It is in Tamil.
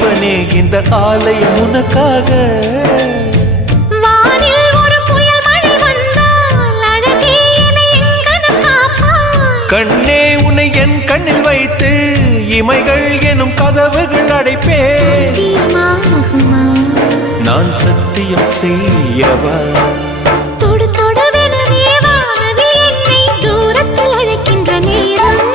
இறைவனே இந்த ஆலயம் உனக்காக. வானில் ஒரு புயல் மழை வந்தால் அழகே என்னை எங்கனம் காப்பாய். கண்ணே உன்னை என் கண்ணில் வைத்து இமைகள் எனும் கதவுகள் அடைப்பேன். சத்தியமாகுமா? நான் சத்தியம் செய்யவா? தொடு தொடுவெனவே வானவில் என்னை தூரத்தில் அழைக்கின்ற நேரம்.